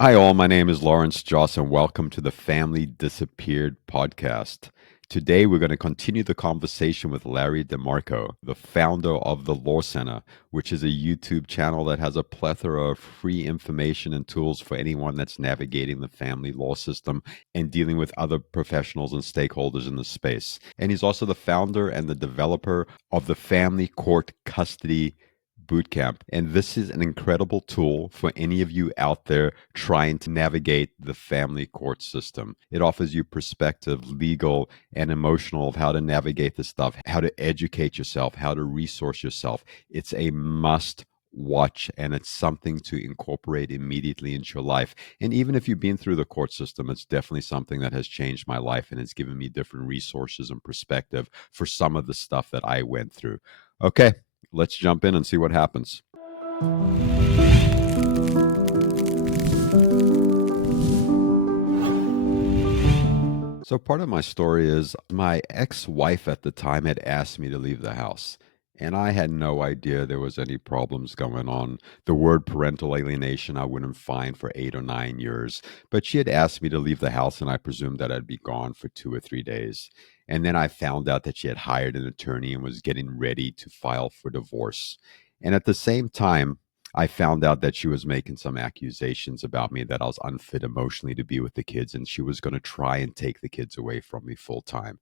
Hi, all. My name is Lawrence Joss, and welcome to the Family Disappeared podcast. Today, we're going to continue the conversation with Larry DeMarco, the founder of the Law Center, which is a YouTube channel that has a plethora of free information and tools for anyone that's navigating the family law system and dealing with other professionals and stakeholders in the space. And he's also the founder and the developer of the Family Court Custody Bootcamp. And this is an incredible tool for any of you out there trying to navigate the family court system. It offers you perspective, legal and emotional, of how to navigate this stuff, how to educate yourself, how to resource yourself. It's a must watch, and it's something to incorporate immediately into your life. And even if you've been through the court system, it's definitely something that has changed my life and has given me different resources and perspective for some of the stuff that I went through. Okay, let's jump in and see what happens. So, part of my story is my ex wife at the time had asked me to leave the house. And I had no idea there was any problems going on. The word parental alienation I wouldn't find for 8 or 9 years. But she had asked me to leave the house, and I presumed that I'd be gone for 2 or 3 days. And then I found out that she had hired an attorney and was getting ready to file for divorce. And at the same time, I found out that she was making some accusations about me, that I was unfit emotionally to be with the kids, and she was going to try and take the kids away from me full time.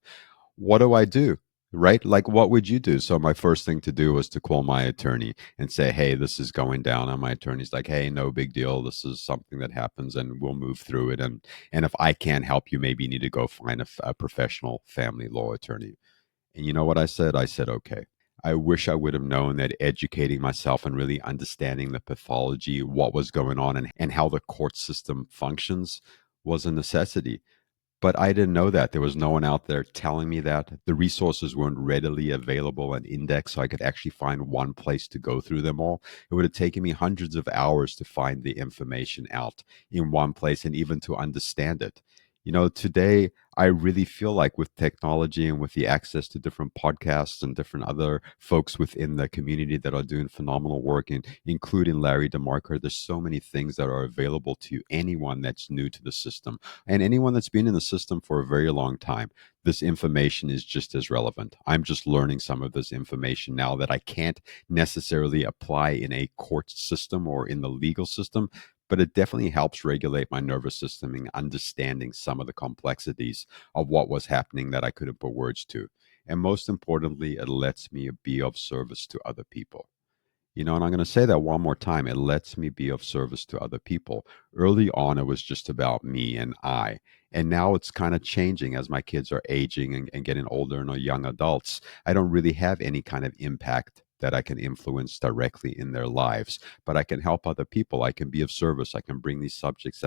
What do I do? Right? Like, what would you do? So, my first thing to do was to call my attorney and say, hey, this is going down. And my attorney's like, hey, no big deal. This is something that happens and we'll move through it. And if I can't help you, maybe you need to go find a professional family law attorney. And you know what I said? I said, okay. I wish I would have known that educating myself and really understanding the pathology, what was going on, and how the court system functions was a necessity. But I didn't know that. There was no one out there telling me that. The resources weren't readily available and indexed, so I could actually find one place to go through them all. It would have taken me hundreds of hours to find the information out in one place and even to understand it. Today, I really feel like with technology and with the access to different podcasts and different other folks within the community that are doing phenomenal work, and including Larry DeMarco, there's so many things that are available to anyone that's new to the system and anyone that's been in the system for a very long time. This information is just as relevant. I'm just learning some of this information now that I can't necessarily apply in a court system or in the legal system, but it definitely helps regulate my nervous system in understanding some of the complexities of what was happening that I couldn't put words to. And most importantly, it lets me be of service to other people. And I'm going to say that one more time. It lets me be of service to other people. Early on, it was just about me and I. And now it's kind of changing as my kids are aging and getting older and are young adults. I don't really have any kind of impact that I can influence directly in their lives, but I can help other people. I can be of service. I can bring these subjects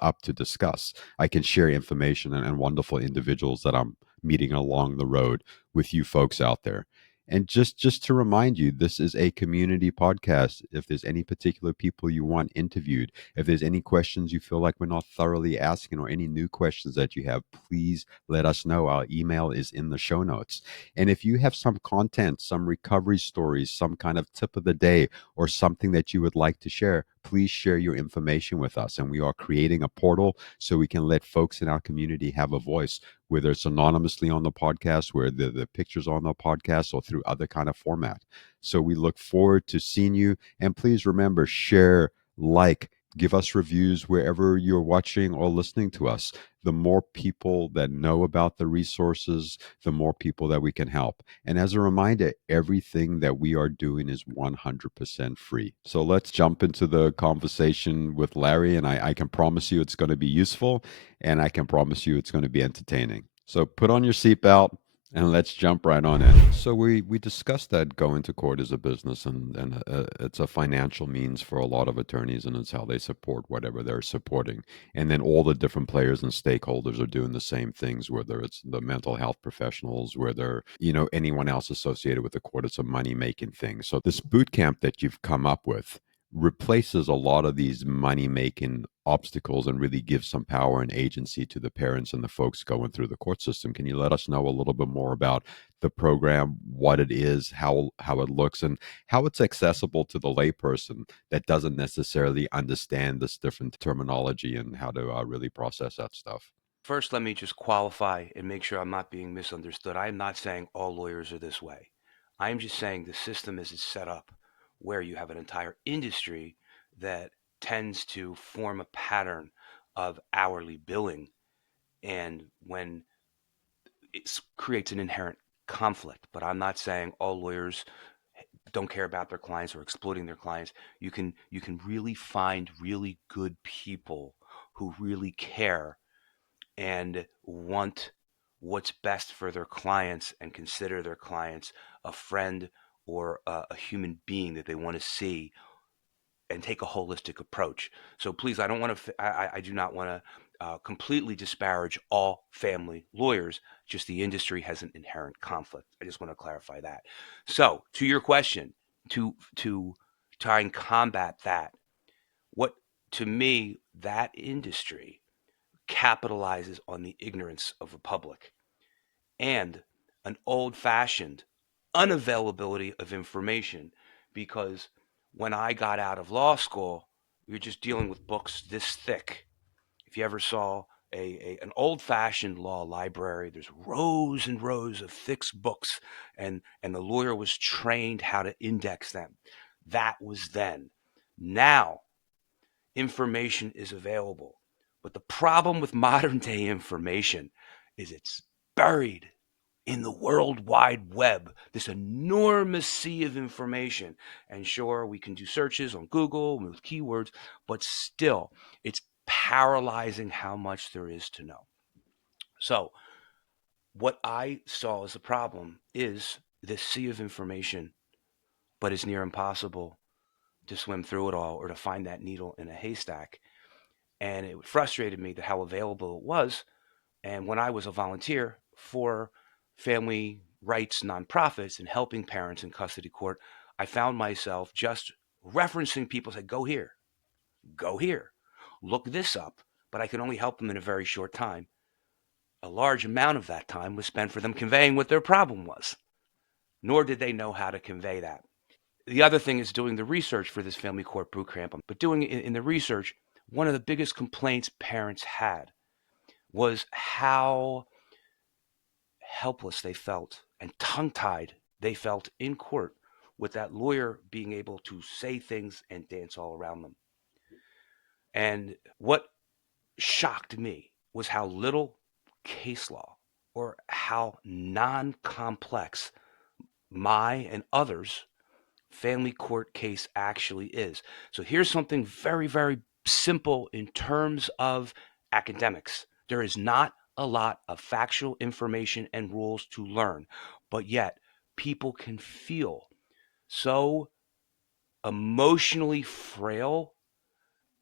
up to discuss. I can share information and wonderful individuals that I'm meeting along the road with you folks out there. And just to remind you, this is a community podcast. If there's any particular people you want interviewed, if there's any questions you feel like we're not thoroughly asking, or any new questions that you have, please let us know. Our email is in the show notes. And if you have some content, some recovery stories, some kind of tip of the day, or something that you would like to share, please share your information with us. And we are creating a portal so we can let folks in our community have a voice, whether it's anonymously on the podcast, where the pictures on the podcast, or through other kind of format. So we look forward to seeing you. And please remember, share, like, give us reviews wherever you're watching or listening to us. The more people that know about the resources, the more people that we can help. And as a reminder, everything that we are doing is 100% free. So let's jump into the conversation with Larry. And I can promise you it's going to be useful, and I can promise you it's going to be entertaining. So put on your seatbelt and let's jump right on in. So we discussed that going to court is a business, and it's a financial means for a lot of attorneys, and it's how they support whatever they're supporting. And then all the different players and stakeholders are doing the same things, whether it's the mental health professionals, whether anyone else associated with the court. It's a money making thing. So this boot camp that you've come up with, replaces a lot of these money making obstacles and really gives some power and agency to the parents and the folks going through the court system. Can you let us know a little bit more about the program, what it is, how it looks, and how it's accessible to the layperson that doesn't necessarily understand this different terminology and how to really process that stuff? First, let me just qualify and make sure I'm not being misunderstood. I am not saying all lawyers are this way. I am just saying the system as it's set up, where you have an entire industry that tends to form a pattern of hourly billing. And when it creates an inherent conflict, but I'm not saying all lawyers don't care about their clients or exploiting their clients. You can really find really good people who really care and want what's best for their clients and consider their clients a friend or a human being that they want to see and take a holistic approach. So please, I don't want to, I do not want to completely disparage all family lawyers. Just the industry has an inherent conflict. I just want to clarify that. So to your question, to try and combat that, what to me that industry capitalizes on the ignorance of the public and an old fashioned unavailability of information because when I got out of law school, we were just dealing with books this thick. If you ever saw an old fashioned law library, there's rows and rows of thick books, and the lawyer was trained how to index them. That was then. Now, information is available. But the problem with modern day information is it's buried in the World Wide Web, this enormous sea of information. And sure, we can do searches on Google with keywords, but still, it's paralyzing how much there is to know. So, what I saw as a problem is this sea of information, but it's near impossible to swim through it all or to find that needle in a haystack. And it frustrated me that how available it was. And when I was a volunteer for family rights nonprofits and helping parents in custody court, I found myself just referencing people, say, go here, look this up. But I could only help them in a very short time. A large amount of that time was spent for them conveying what their problem was, nor did they know how to convey that. The other thing is doing the research for this family court boot camp. But doing it in the research, one of the biggest complaints parents had was how helpless they felt and tongue tied they felt in court with that lawyer being able to say things and dance all around them. And what shocked me was how little case law or how non complex my and others' family court case actually is. So here's something very, very simple in terms of academics. There is not a lot of factual information and rules to learn, but yet people can feel so emotionally frail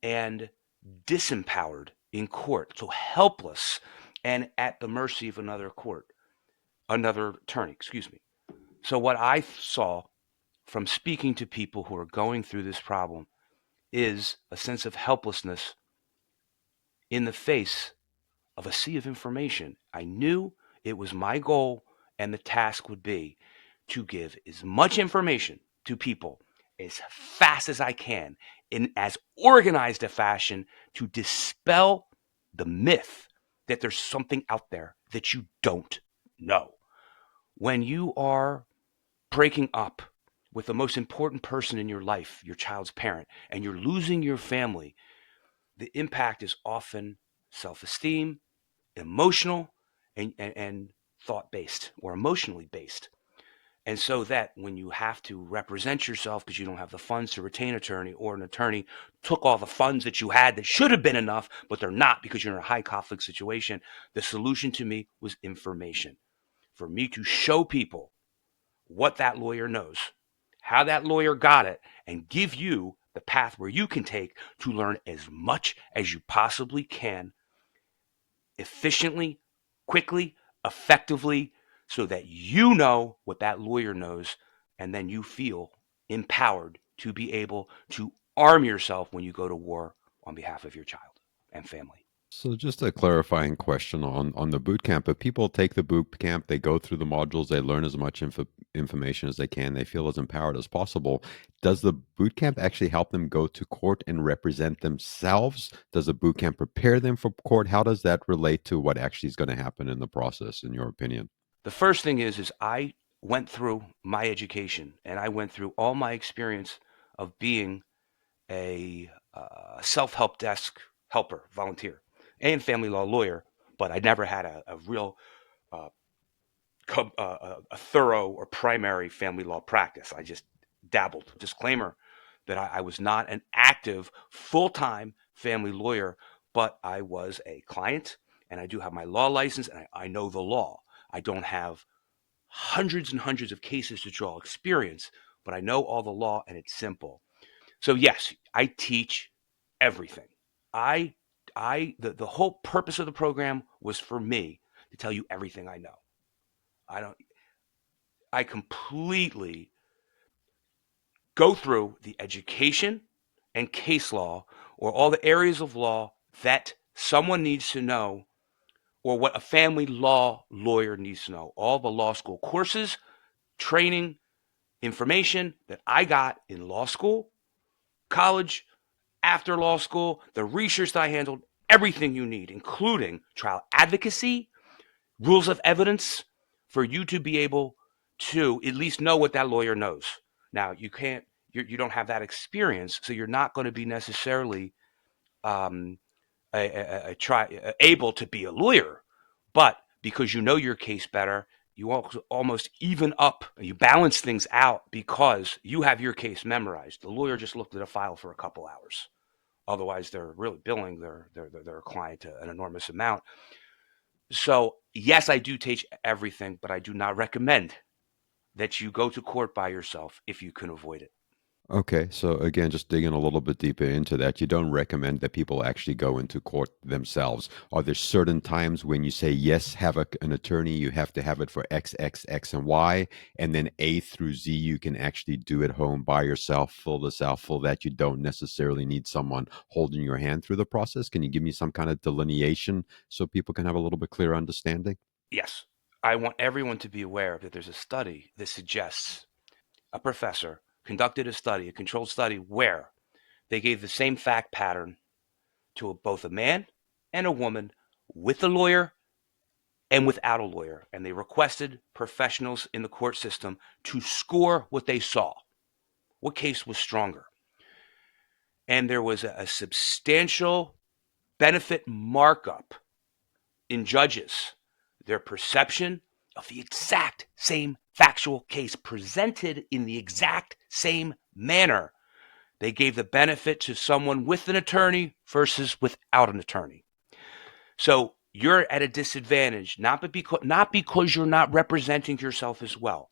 and disempowered in court, so helpless and at the mercy of another attorney, excuse me. So what I saw from speaking to people who are going through this problem is a sense of helplessness in the face of a sea of information. I knew it was my goal and the task would be to give as much information to people as fast as I can in as organized a fashion to dispel the myth that there's something out there that you don't know. When you are breaking up with the most important person in your life, your child's parent, and you're losing your family, the impact is often self esteem, emotional, and thought based or emotionally based. And so that when you have to represent yourself because you don't have the funds to retain an attorney, or an attorney took all the funds that you had that should have been enough, but they're not because you're in a high conflict situation, the solution to me was information. For me to show people what that lawyer knows, how that lawyer got it, and give you the path where you can take to learn as much as you possibly can efficiently, quickly, effectively, so that you know what that lawyer knows, and then you feel empowered to be able to arm yourself when you go to war on behalf of your child and family. So just a clarifying question on the boot camp. If people take the boot camp, they go through the modules, they learn as much information as they can, they feel as empowered as possible. Does the boot camp actually help them go to court and represent themselves? Does the boot camp prepare them for court? How does that relate to what actually is going to happen in the process, in your opinion? The first thing is I went through my education and I went through all my experience of being a self-help desk helper, volunteer, and family law lawyer, but I never had a real uh, a thorough or primary family law practice. I just dabbled. Disclaimer that I was not an active full-time family lawyer, but I was a client and I do have my law license and I know the law. I don't have hundreds and hundreds of cases to draw experience, but I know all the law and it's simple. So yes, I teach everything. I the whole purpose of the program was for me to tell you everything I know. I don't I completely go through the education and case law or all the areas of law that someone needs to know or what a family law lawyer needs to know. All the law school courses, training, information that I got in law school, college, after law school, the research that I handled, everything you need, including trial advocacy, rules of evidence for you to be able to at least know what that lawyer knows. Now, you don't have that experience, so you're not going to be necessarily um, able to be a lawyer. But because you know your case better, you also almost even up, you balance things out because you have your case memorized. The lawyer just looked at a file for a couple hours. Otherwise, they're really billing their client an enormous amount. So, yes, I do teach everything, but I do not recommend that you go to court by yourself if you can avoid it. Okay, so again, just digging a little bit deeper into that, you don't recommend that people actually go into court themselves. Are there certain times when you say, yes, have an attorney, you have to have it for X, X, X, and Y, and then A through Z, you can actually do at home by yourself, fill this out, fill that. You don't necessarily need someone holding your hand through the process. Can you give me some kind of delineation so people can have a little bit clearer understanding? Yes, I want everyone to be aware that there's a study that suggests a professor conducted a study, a controlled study, where they gave the same fact pattern to both a man and a woman with a lawyer and without a lawyer. And they requested professionals in the court system to score what they saw. What case was stronger? And there was a substantial benefit markup in judges, their perception of the exact same factual case presented in the exact same manner. They gave the benefit to someone with an attorney versus without an attorney. So you're at a disadvantage, not because you're not representing yourself as well.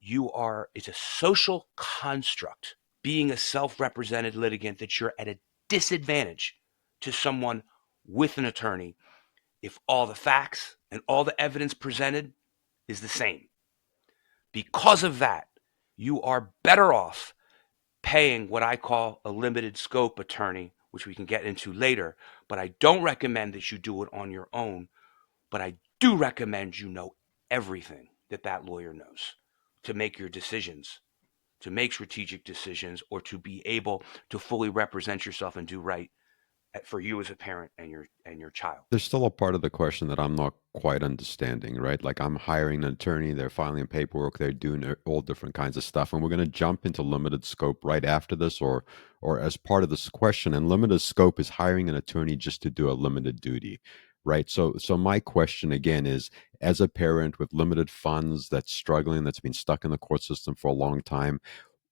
It's a social construct, being a self-represented litigant, that you're at a disadvantage to someone with an attorney if all the facts and all the evidence presented is the same. Because of that, you are better off paying what I call a limited scope attorney, which we can get into later. But I don't recommend that you do it on your own. But I do recommend you know everything that that lawyer knows to make your decisions, to make strategic decisions, or to be able to fully represent yourself and do right for you as a parent and your child. There's still a part of the question that I'm not quite understanding, right? Like I'm hiring an attorney, they're filing paperwork, they're doing all different kinds of stuff, and we're going to jump into limited scope right after this, or as part of this question. And limited scope is hiring an attorney just to do a limited duty, right? So my question again is, as a parent with limited funds that's struggling, that's been stuck in the court system for a long time,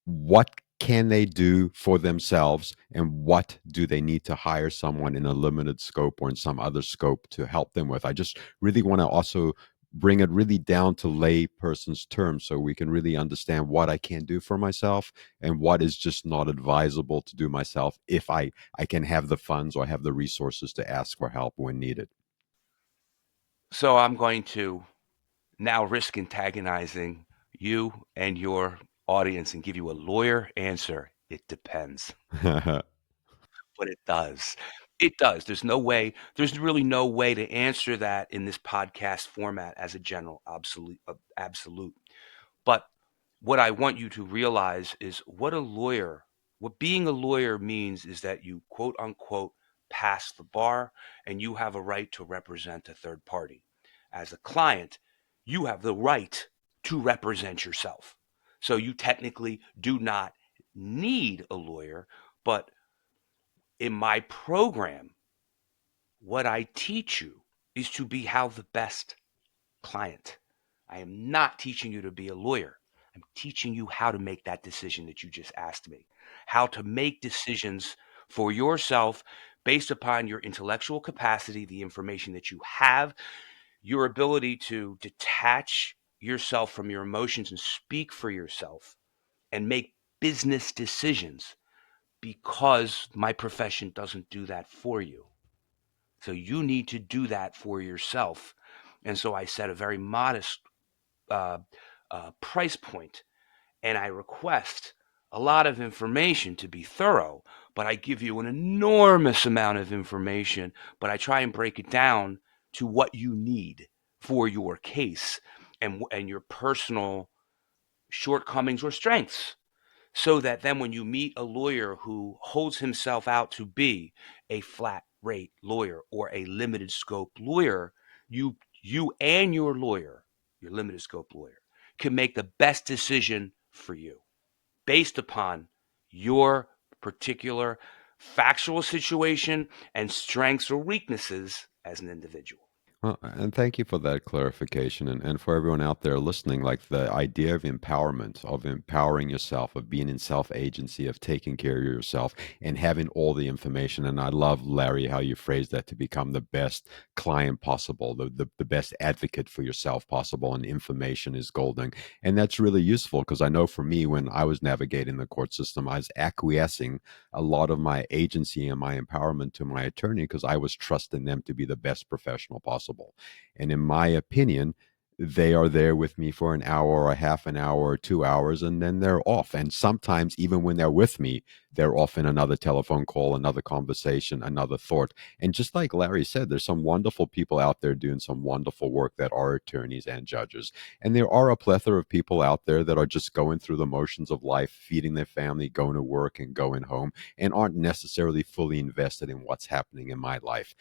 what can they do for themselves and what do they need to hire someone in a limited scope or in some other scope to help them with? I just really want to also bring it really down to lay person's terms so we can really understand what I can do for myself and what is just not advisable to do myself if I can have the funds or have the resources to ask for help when needed. So I'm going to now risk antagonizing you and your audience and give you a lawyer answer. It depends, but it does. It does. There's really no way to answer that in this podcast format as a general absolute. But what I want you to realize is what being a lawyer means is that you quote unquote pass the bar and you have a right to represent a third party. As a client, you have the right to represent yourself. So you technically do not need a lawyer, but in my program, what I teach you is to be how the best client. I am not teaching you to be a lawyer. I'm teaching you how to make that decision that you just asked me, how to make decisions for yourself based upon your intellectual capacity, the information that you have, your ability to detach yourself from your emotions and speak for yourself and make business decisions because my profession doesn't do that for you. So you need to do that for yourself. And so I set a very modest uh, price point, and I request a lot of information to be thorough, but I give you an enormous amount of information, but I try and break it down to what you need for your case and your personal shortcomings or strengths, so that then when you meet a lawyer who holds himself out to be a flat rate lawyer or a limited scope lawyer, you and your lawyer, your limited scope lawyer, can make the best decision for you based upon your particular factual situation and strengths or weaknesses as an individual. Well, and thank you for that clarification. And for everyone out there listening, like the idea of empowerment, of empowering yourself, of being in self agency, of taking care of yourself, and having all the information. And I love, Larry, how you phrased that to become the best client possible, the best advocate for yourself possible. And information is golden. And that's really useful because I know for me, when I was navigating the court system, I was acquiescing a lot of my agency and my empowerment to my attorney because I was trusting them to be the best professional possible. And in my opinion, they are there with me for an hour or a half an hour or 2 hours, and then they're off. And sometimes, even when they're with me, they're off in another telephone call, another conversation, another thought. And just like Larry said, there's some wonderful people out there doing some wonderful work that are attorneys and judges. And there are a plethora of people out there that are just going through the motions of life, feeding their family, going to work, and going home, and aren't necessarily fully invested in what's happening in my life.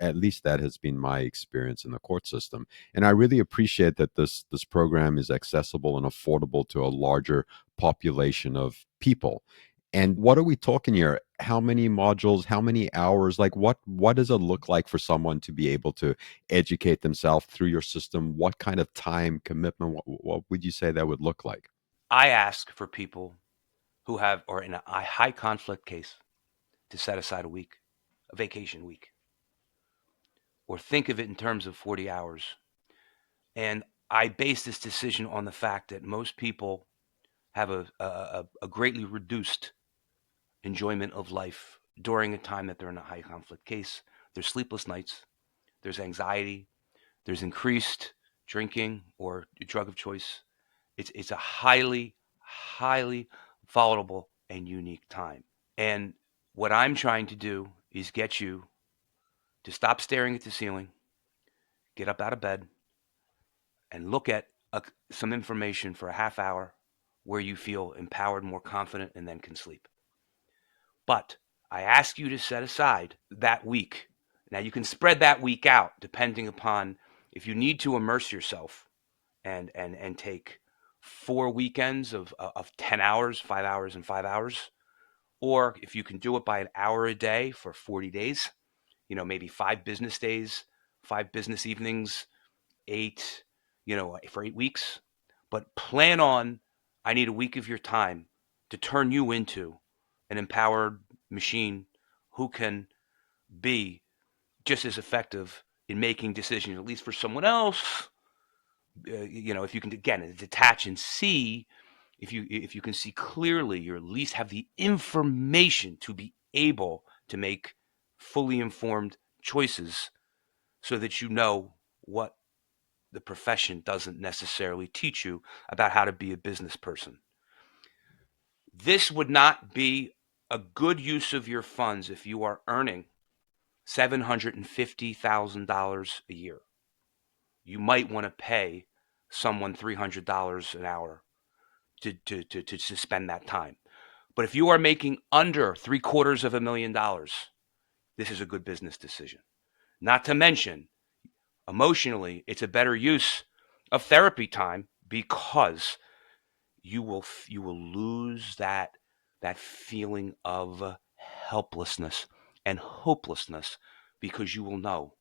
At least that has been my experience in the court system. And I really appreciate that this program is accessible and affordable to a larger population of people. And what are we talking here? How many modules, how many hours? Like what does it look like for someone to be able to educate themselves through your system? What kind of time commitment, what would you say that would look like? I ask for people who have or in a high conflict case to set aside a week, a vacation week, or think of it in terms of 40 hours. And I base this decision on the fact that most people have a greatly reduced enjoyment of life during a time that they're in a high conflict case. There's sleepless nights, there's anxiety, there's increased drinking or drug of choice. It's a highly volatile and unique time. And what I'm trying to do is get you to stop staring at the ceiling, get up out of bed, and look at some information for a half hour where you feel empowered, more confident, and then can sleep. But I ask you to set aside that week. Now, you can spread that week out depending upon if you need to immerse yourself and take 4 weekends of 10 hours, 5 hours, and 5 hours, or if you can do it by an hour a day for 40 days, maybe 5 business days, 5 business evenings, eight, for 8 weeks. But plan on, I need a week of your time to turn you into an empowered machine who can be just as effective in making decisions, at least for someone else. If you can, again, detach and see, if you can see clearly, you at least have the information to be able to make fully informed choices so that you know what the profession doesn't necessarily teach you about how to be a business person. This would not be a good use of your funds if you are earning $750,000 a year. You might want to pay someone $300 an hour to spend that time. But if you are making under $750,000, this is a good business decision. Not to mention, emotionally, it's a better use of therapy time because you will lose that feeling of helplessness and hopelessness because you will know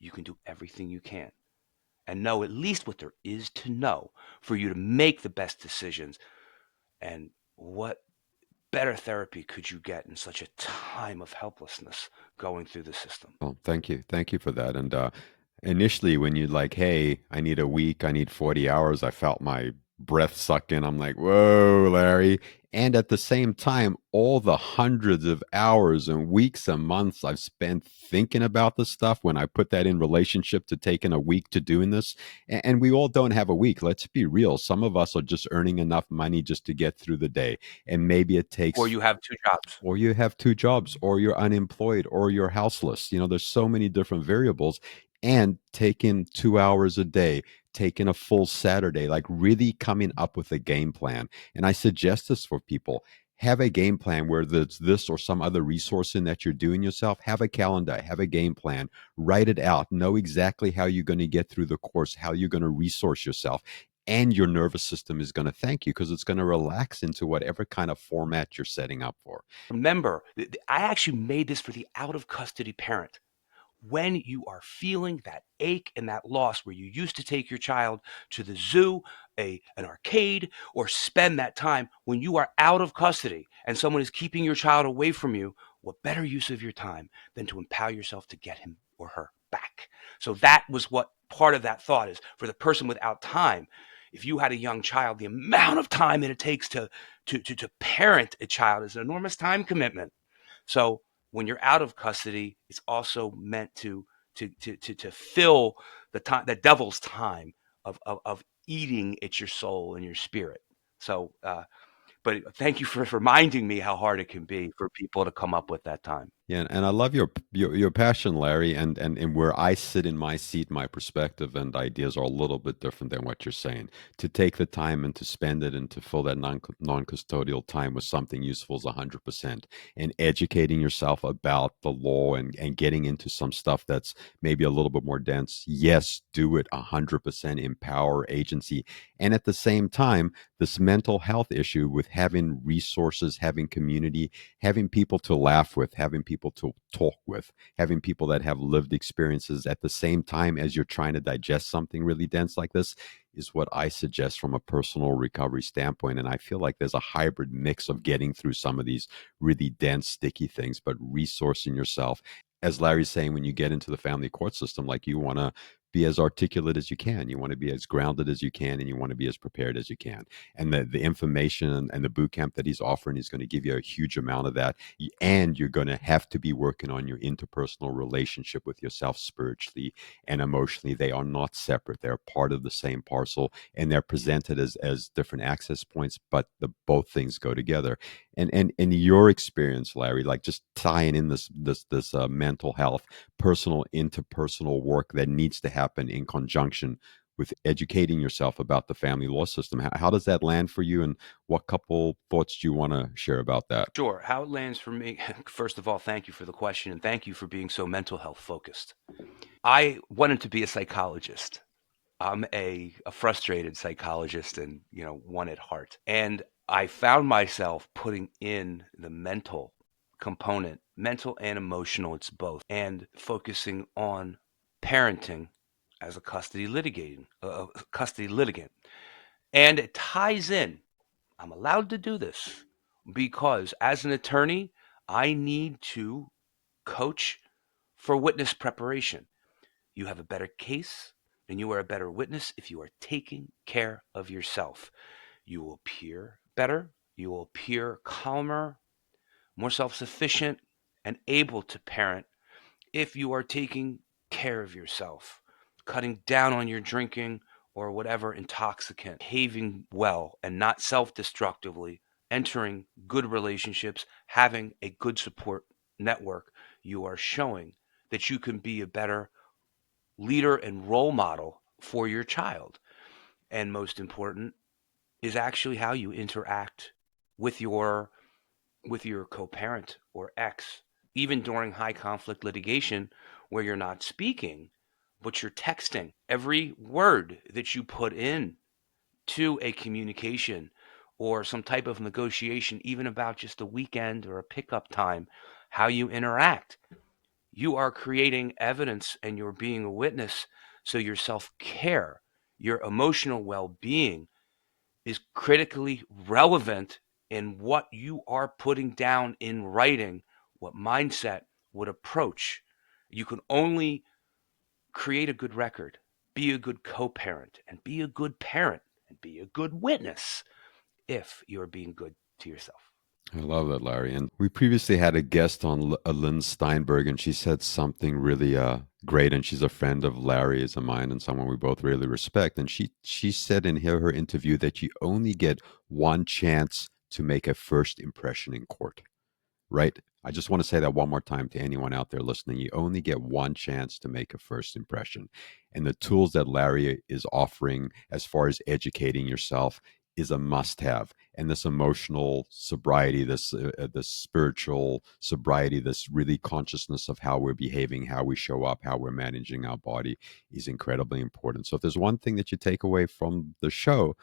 you can do everything you can and know at least what there is to know for you to make the best decisions. And what better therapy could you get in such a time of helplessness going through the system? Well, thank you. Thank you for that. And initially, when you're like, hey, I need a week, I need 40 hours, I felt my breath suck in. I'm like, whoa, Larry. And at the same time, all the hundreds of hours and weeks and months I've spent thinking about this stuff, when I put that in relationship to taking a week to doing this, and we all don't have a week. Let's be real. Some of us are just earning enough money just to get through the day. And maybe it Or takes you have two jobs. or you have two jobs, or you're unemployed, or you're houseless. There's so many different variables. And taking 2 hours a day, taking a full Saturday, like really coming up with a game plan. And I suggest this for people. Have a game plan, where there's this or some other resource in that you're doing yourself. Have a calendar, have a game plan, write it out, know exactly how you're going to get through the course, how you're going to resource yourself. And your nervous system is going to thank you, because it's going to relax into whatever kind of format you're setting up for. Remember, I actually made this for the out of custody parent. When you are feeling that ache and that loss where you used to take your child to the zoo, an arcade, or spend that time when you are out of custody and someone is keeping your child away from you, what better use of your time than to empower yourself to get him or her back? So that was what part of that thought is for the person without time. If you had a young child, the amount of time that it takes to parent a child is an enormous time commitment. So when you're out of custody, it's also meant to fill the time, the devil's time of eating at your soul and your spirit. So, but thank you for reminding me how hard it can be for people to come up with that time. Yeah, and I love your passion, Larry, and where I sit in my seat, my perspective and ideas are a little bit different than what you're saying. To take the time and to spend it and to fill that non-custodial time with something useful is 100%. And educating yourself about the law and getting into some stuff that's maybe a little bit more dense. Yes, do it 100%, empower agency. And at the same time, this mental health issue with having resources, having community, having people to laugh with, having people to talk with, having people that have lived experiences at the same time as you're trying to digest something really dense like this is what I suggest from a personal recovery standpoint. And I feel like there's a hybrid mix of getting through some of these really dense, sticky things, but resourcing yourself. As Larry's saying, when you get into the family court system, like, you want to be as articulate as you can, you want to be as grounded as you can, and you want to be as prepared as you can. And the information and the boot camp that he's offering is going to give you a huge amount of that. And you're going to have to be working on your interpersonal relationship with yourself spiritually and emotionally. They are not separate. They're part of the same parcel, and they're presented as different access points, but the both things go together. And in your experience, Larry, like, just tying in this mental health, personal interpersonal work that needs to happen in conjunction with educating yourself about the family law system. How does that land for you? And what couple thoughts do you want to share about that? Sure. How it lands for me, first of all, thank you for the question and thank you for being so mental health focused. I wanted to be a psychologist. I'm a frustrated psychologist and, one at heart. And I found myself putting in the mental component, mental and emotional, it's both, and focusing on parenting as a custody litigant. And it ties in. I'm allowed to do this because as an attorney, I need to coach for witness preparation. You have a better case and you are a better witness if you are taking care of yourself. You will appear better, you will appear calmer, more self sufficient, and able to parent if you are taking care of yourself, cutting down on your drinking or whatever intoxicant, behaving well and not self destructively entering good relationships, having a good support network, you are showing that you can be a better leader and role model for your child. And most important is actually how you interact with your co-parent or ex, even during high conflict litigation where you're not speaking, but you're texting. Every word that you put in to a communication or some type of negotiation, even about just a weekend or a pickup time, how you interact, you are creating evidence and you're being a witness. So your self care, your emotional well being is critically relevant in what you are putting down in writing, what mindset, what approach. You can only create a good record, be a good co parent, and be a good parent, and be a good witness if you're being good to yourself. I love that, Larry. And we previously had a guest on, Lynn Steinberg, and she said something really great. And she's a friend of Larry's and mine, and someone we both really respect. And she said in her interview that you only get one chance to make a first impression in court, right? I just want to say that one more time to anyone out there listening. You only get one chance to make a first impression. And the tools that Larry is offering as far as educating yourself is a must have. And this emotional sobriety, this spiritual sobriety, this really consciousness of how we're behaving, how we show up, how we're managing our body is incredibly important. So if there's one thing that you take away from the show,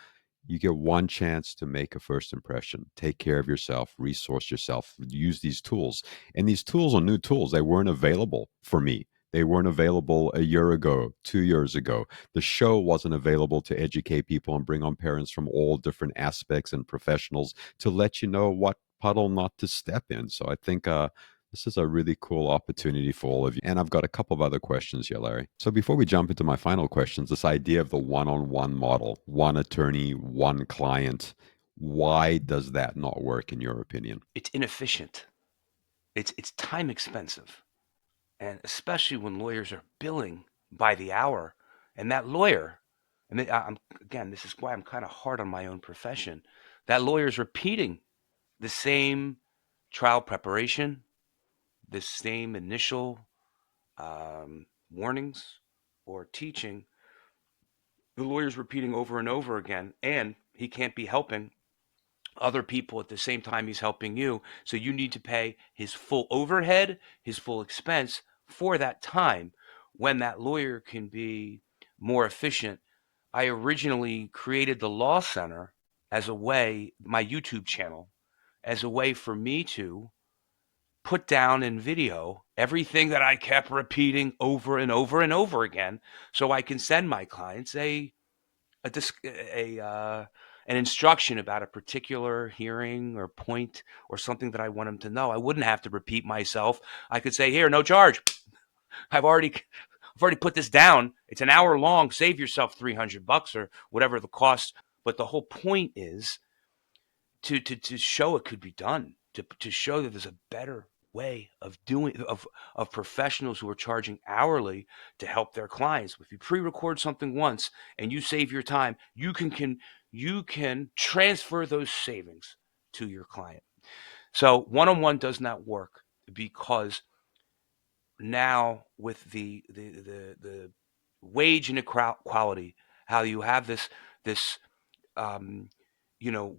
you get one chance to make a first impression. Take care of yourself, resource yourself, use these tools. And these tools are new tools. They weren't available for me. They weren't available a year ago, 2 years ago. The show wasn't available to educate people and bring on parents from all different aspects and professionals to let you know what puddle not to step in. So I think this is a really cool opportunity for all of you. And I've got a couple of other questions here, Larry. So before we jump into my final questions, this idea of the one on one model, one attorney, one client, why does that not work in your opinion? It's inefficient. It's time expensive, and especially when lawyers are billing by the hour, and that lawyer, and I'm again, this is why I'm kind of hard on my own profession. That lawyer is repeating the same trial preparation, the same initial warnings or teaching. The lawyer's repeating over and over again, and he can't be helping other people at the same time he's helping you. So you need to pay his full overhead, his full expense for that time when that lawyer can be more efficient. I originally created the Law Center as a way, my YouTube channel, as a way for me to put down in video everything that I kept repeating over and over and over again so I can send my clients a, an instruction about a particular hearing or point or something that I want them to know. I wouldn't have to repeat myself. I could say, "Here, no charge. I've already put this down. It's an hour long. Save yourself $300 or whatever the cost." But the whole point is to show it could be done, to show that there's a better way of doing of professionals who are charging hourly to help their clients. If you pre-record something once and you save your time, you can transfer those savings to your client. So one-on-one does not work because now with the wage inequality, how you have this um,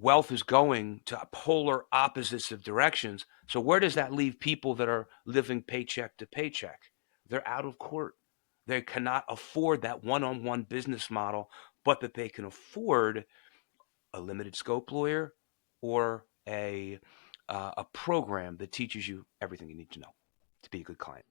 wealth is going to polar opposites of directions. So where does that leave people that are living paycheck to paycheck? They're out of court. They cannot afford that one-on-one business model, but that they can afford a limited scope lawyer or a program that teaches you everything you need to know to be a good client.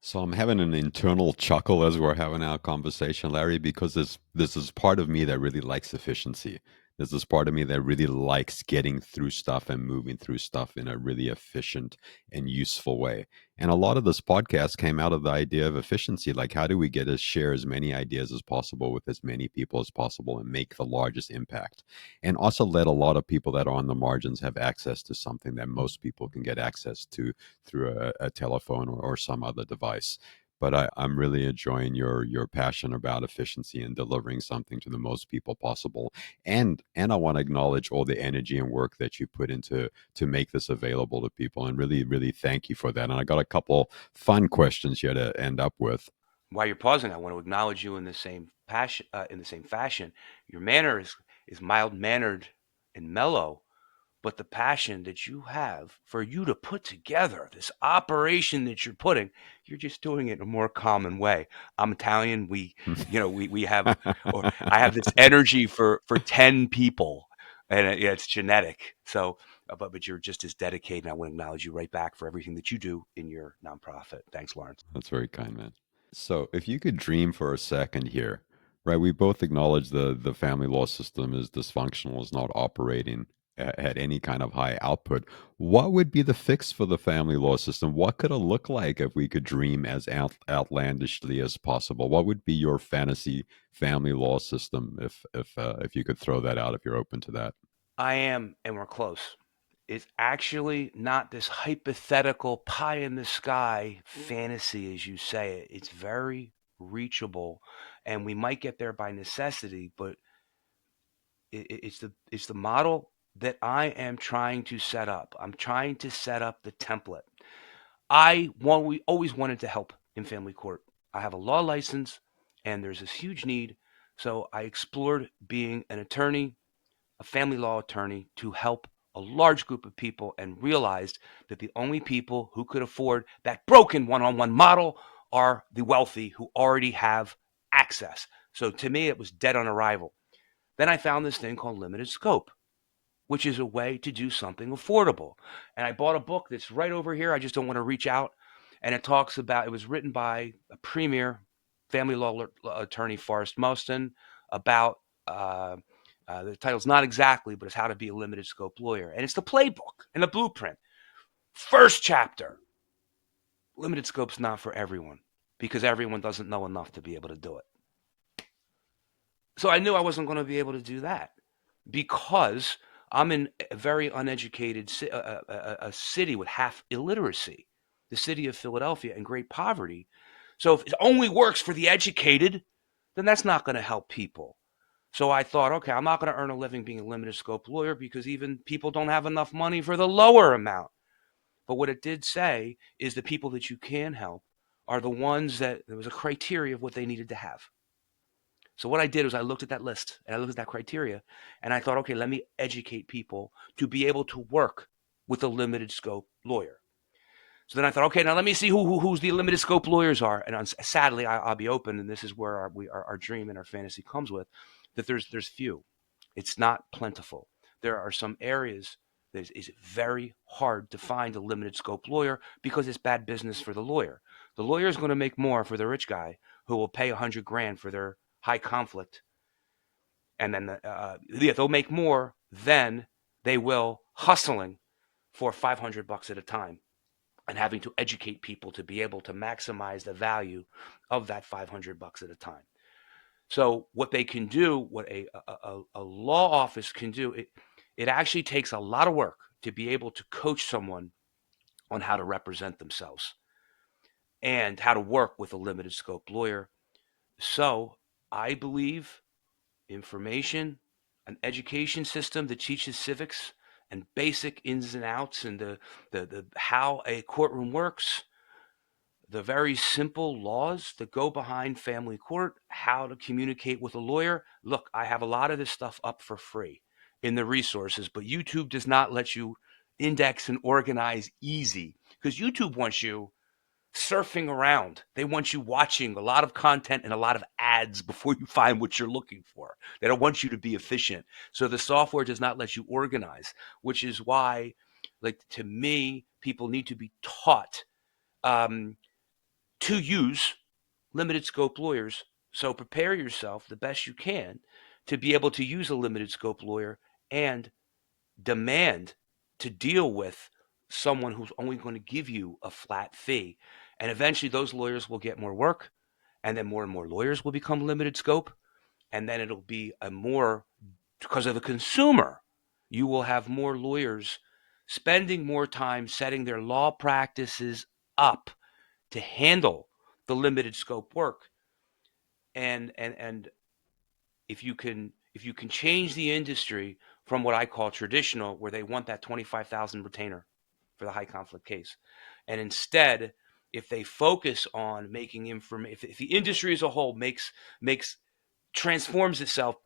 So I'm having an internal chuckle as we're having our conversation, Larry, because this is part of me that really likes efficiency. There's this part of me that really likes getting through stuff and moving through stuff in a really efficient and useful way. And a lot of this podcast came out of the idea of efficiency. Like, how do we get to share as many ideas as possible with as many people as possible and make the largest impact? And also let a lot of people that are on the margins have access to something that most people can get access to through a telephone or some other device. but I'm really enjoying your passion about efficiency and delivering something to the most people possible. And I want to acknowledge all the energy and work that you put into to make this available to people, and really, really thank you for that. And I got a couple fun questions here to end up with. While you're pausing, I want to acknowledge you in the same passion, in the same fashion. Your manner is mild mannered and mellow, but the passion that you have for you to put together this operation that you're putting, you're just doing it in a more common way. I'm Italian. We have, or I have this energy for 10 people, and yeah, it's genetic. So, but you're just as dedicated. And I want to acknowledge you right back for everything that you do in your nonprofit. Thanks, Lawrence. That's very kind, man. So, if you could dream for a second here, right? We both acknowledge the family law system is dysfunctional, is not operating at any kind of high output. What would be the fix for the family law system? What could it look like if we could dream as outlandishly as possible? What would be your fantasy family law system if you could throw that out if you're open to that? I am, and we're close. It's actually not this hypothetical pie in the sky fantasy, as you say it. It's very reachable, and we might get there by necessity, but it's the model that I am trying to set up. I'm trying to set up the template. We always wanted to help in family court. I have a law license, and there's this huge need, so I explored being an attorney, a family law attorney, to help a large group of people, and realized that the only people who could afford that broken one-on-one model are the wealthy who already have access. So to me, it was dead on arrival. Then I found this thing called limited scope, which is a way to do something affordable. And I bought a book that's right over here. I just don't want to reach out. And it was written by a premier family law attorney, Forrest Moston, about the title's not exactly, but it's how to be a limited scope lawyer. And it's the playbook and the blueprint. First chapter: limited scope's not for everyone because everyone doesn't know enough to be able to do it. So I knew I wasn't going to be able to do that because I'm in a very uneducated a city with half illiteracy, the city of Philadelphia, and great poverty. So if it only works for the educated, then that's not going to help people. So I thought, okay, I'm not going to earn a living being a limited scope lawyer because even people don't have enough money for the lower amount. But what it did say is the people that you can help are the ones that there was a criteria of what they needed to have. So what I did was I looked at that list and I looked at that criteria and I thought, okay, let me educate people to be able to work with a limited scope lawyer. So then I thought, okay, now let me see who's the limited scope lawyers are. And sadly, I'll be open, and this is where our dream and our fantasy comes with, that there's few. It's not plentiful. There are some areas that is very hard to find a limited scope lawyer because it's bad business for the lawyer. The lawyer is going to make more for the rich guy who will pay 100 grand for their high conflict, and then yeah, they'll make more than they will hustling for 500 bucks at a time and having to educate people to be able to maximize the value of that 500 bucks at a time. So what they can do, what a law office can do, it actually takes a lot of work to be able to coach someone on how to represent themselves and how to work with a limited scope lawyer. So I believe information, an education system that teaches civics and basic ins and outs and the how a courtroom works, the very simple laws that go behind family court, how to communicate with a lawyer. Look, I have a lot of this stuff up for free in the resources, but YouTube does not let you index and organize easy because YouTube wants you surfing around. They want you watching a lot of content and a lot of ads before you find what you're looking for. They don't want you to be efficient. So the software does not let you organize, which is why, like, to me, people need to be taught um, to use limited scope lawyers. So prepare yourself the best you can to be able to use a limited scope lawyer and demand to deal with someone who's only going to give you a flat fee. And eventually those lawyers will get more work, and then more and more lawyers will become limited scope. And then it'll be a more, because of the consumer, you will have more lawyers spending more time setting their law practices up to handle the limited scope work. And if you can change the industry from what I call traditional, where they want that 25,000 retainer for the high conflict case, and instead, if they focus on making information, if the industry as a whole makes transforms itself,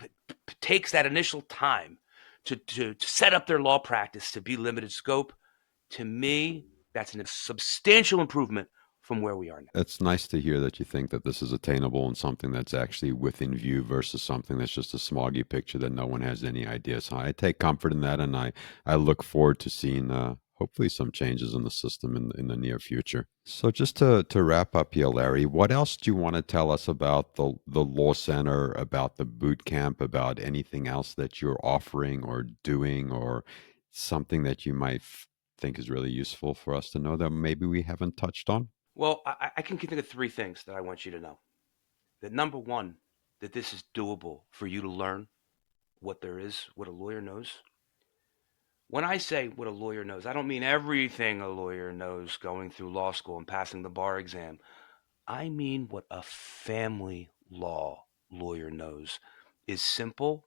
takes that initial time to set up their law practice to be limited scope, to me, that's a substantial improvement from where we are now. It's nice to hear that you think that this is attainable and something that's actually within view versus something that's just a smoggy picture that no one has any idea. So I take comfort in that, and I look forward to seeing hopefully some changes in the system in the near future. So just to wrap up here, Larry, what else do you want to tell us about the law center, about the boot camp, about anything else that you're offering or doing, or something that you might think is really useful for us to know that maybe we haven't touched on? Well, I can think of three things that I want you to know. That number one, that this is doable for you to learn what there is, what a lawyer knows. When I say what a lawyer knows, I don't mean everything a lawyer knows going through law school and passing the bar exam. I mean what a family law lawyer knows is simple,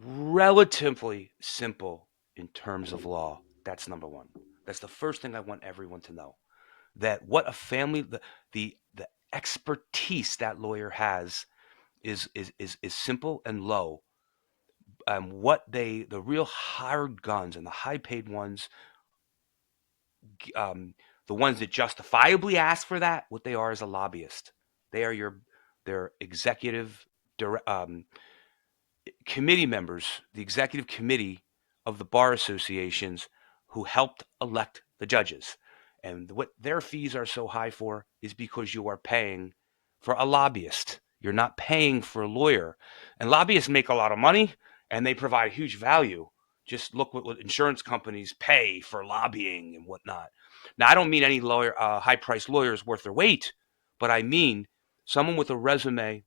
relatively simple in terms of law. That's number one. That's the first thing I want everyone to know. That what a family, the expertise that lawyer has is simple and low. What the real hired guns and the high paid ones, um, the ones that justifiably ask for that, what they are is a lobbyist. They are their executive um, committee members, the executive committee of the bar associations who helped elect the judges. And what their fees are so high for is because you are paying for a lobbyist. You're not paying for a lawyer. And lobbyists make a lot of money and they provide huge value. Just look what insurance companies pay for lobbying and whatnot. Now, I don't mean any lawyer, high priced lawyers worth their weight, but I mean someone with a resume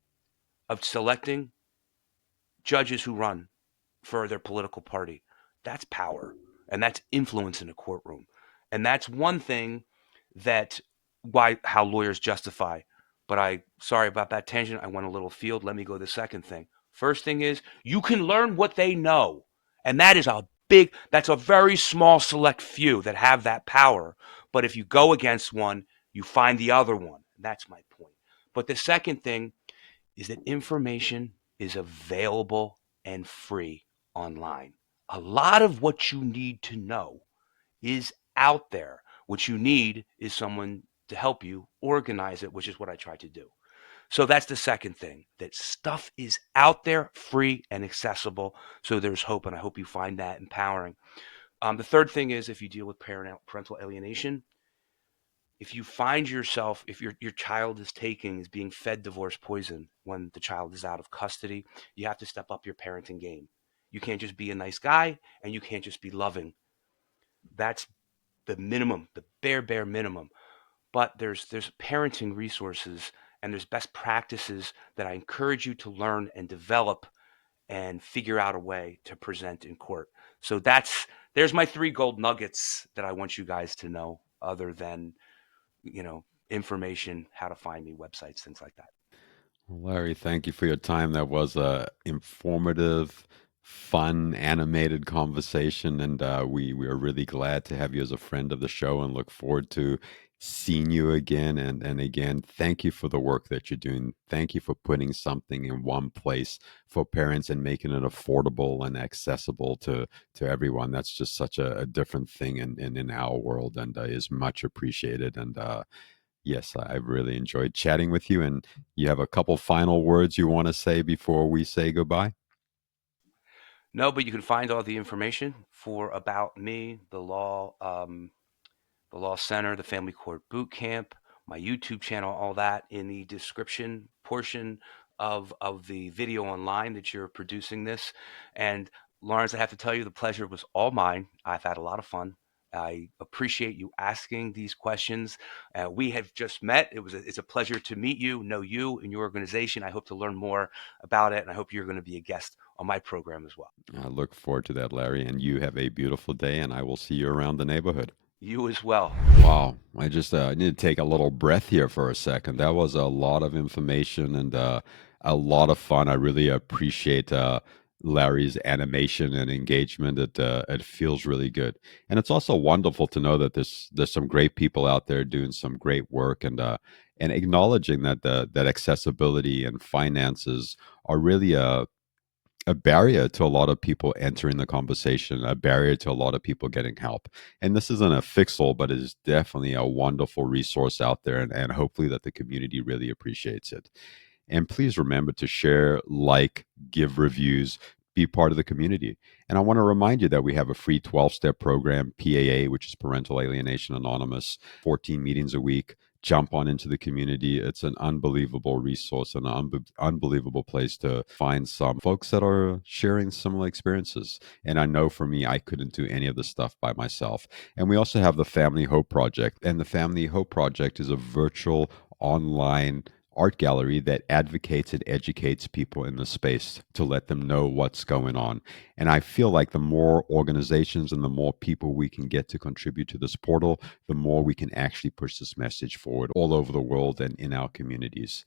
of selecting judges who run for their political party. That's power and that's influence in a courtroom. And that's one thing that why how lawyers justify. But I sorry about that tangent. I went a little field. Let me go to the second thing. First thing is you can learn what they know. And that is that's a very small select few that have that power. But if you go against one, you find the other one. That's my point. But the second thing is that information is available and free online. A lot of what you need to know is out there. What you need is someone to help you organize it, which is what I try to do. So that's the second thing, that stuff is out there, free and accessible. So there's hope, and I hope you find that empowering. The third thing is if you deal with parental alienation, if you find yourself, if your child is being fed divorce poison when the child is out of custody, you have to step up your parenting game. You can't just be a nice guy and you can't just be loving. That's the minimum, the bare minimum. But there's parenting resources and there's best practices that I encourage you to learn and develop and figure out a way to present in court. So there's my three gold nuggets that I want you guys to know, other than you know, information, how to find me, websites, things like that. Well, Larry, thank you for your time. That was a informative, fun, animated conversation, and we are really glad to have you as a friend of the show, and look forward to seeing you again. And again, thank you for the work that you're doing. Thank you for putting something in one place for parents and making it affordable and accessible to everyone. That's just such a different thing in our world, and is much appreciated. And yes, I've really enjoyed chatting with you. And you have a couple final words you want to say before we say goodbye? No, but you can find all the information for about me, the law center, the family court boot camp, my YouTube channel, all that in the description portion of the video online that you're producing this. And Lawrence, I have to tell you, the pleasure was all mine. I've had a lot of fun. I appreciate you asking these questions. We have just met. It's a pleasure to meet you, know you and your organization. I hope to learn more about it, and I hope you're going to be a guest on my program as well. I look forward to that, Larry. And you have a beautiful day, and I will see you around the neighborhood. You as well. Wow. I need to take a little breath here for a second. That was a lot of information and a lot of fun. I really appreciate Larry's animation and engagement. It feels really good. And it's also wonderful to know that there's some great people out there doing some great work and acknowledging that that accessibility and finances are really a barrier to a lot of people entering the conversation, a barrier to a lot of people getting help. And this isn't a fix all, but it is definitely a wonderful resource out there. And hopefully that the community really appreciates it. And please remember to share, like, give reviews, be part of the community. And I want to remind you that we have a free 12-step program, PAA, which is Parental Alienation Anonymous, 14 meetings a week. Jump on into the community. It's an unbelievable resource and an unbelievable place to find some folks that are sharing similar experiences. And I know for me, I couldn't do any of this stuff by myself. And we also have the Family Hope Project. And the Family Hope Project is a virtual online art gallery that advocates and educates people in the space to let them know what's going on. And I feel like the more organizations and the more people we can get to contribute to this portal, the more we can actually push this message forward all over the world and in our communities.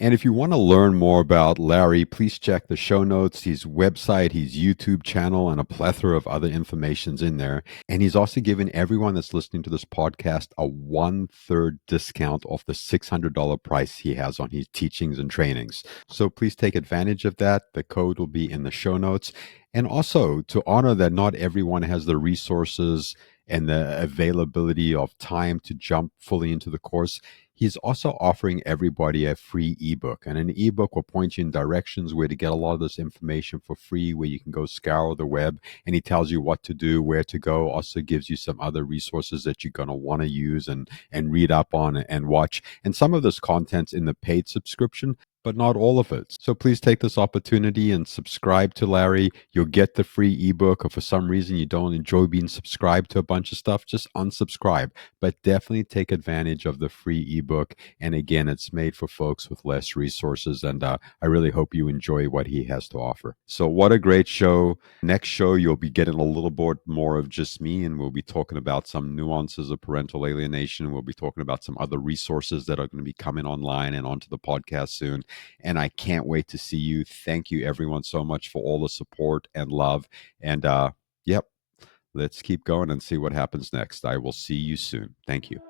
And if you want to learn more about Larry, please check the show notes, his website, his YouTube channel, and a plethora of other informations in there. And he's also given everyone that's listening to this podcast a 1/3 discount off the $600 price he has on his teachings and trainings. So please take advantage of that. The code will be in the show notes. And also to honor that not everyone has the resources and the availability of time to jump fully into the course, he's also offering everybody a free ebook. And an ebook will point you in directions where to get a lot of this information for free, where you can go scour the web, and he tells you what to do, where to go, also gives you some other resources that you're going to want to use and read up on and watch. And some of this content's in the paid subscription, but not all of it. So please take this opportunity and subscribe to Larry. You'll get the free ebook. Or for some reason you don't enjoy being subscribed to a bunch of stuff, just unsubscribe. But definitely take advantage of the free ebook. And again, it's made for folks with less resources. And I really hope you enjoy what he has to offer. So, what a great show. Next show, you'll be getting a little bit more of just me, and we'll be talking about some nuances of parental alienation. We'll be talking about some other resources that are going to be coming online and onto the podcast soon. And I can't wait to see you. Thank you, everyone, so much for all the support and love. And yep, let's keep going and see what happens next. I will see you soon. Thank you.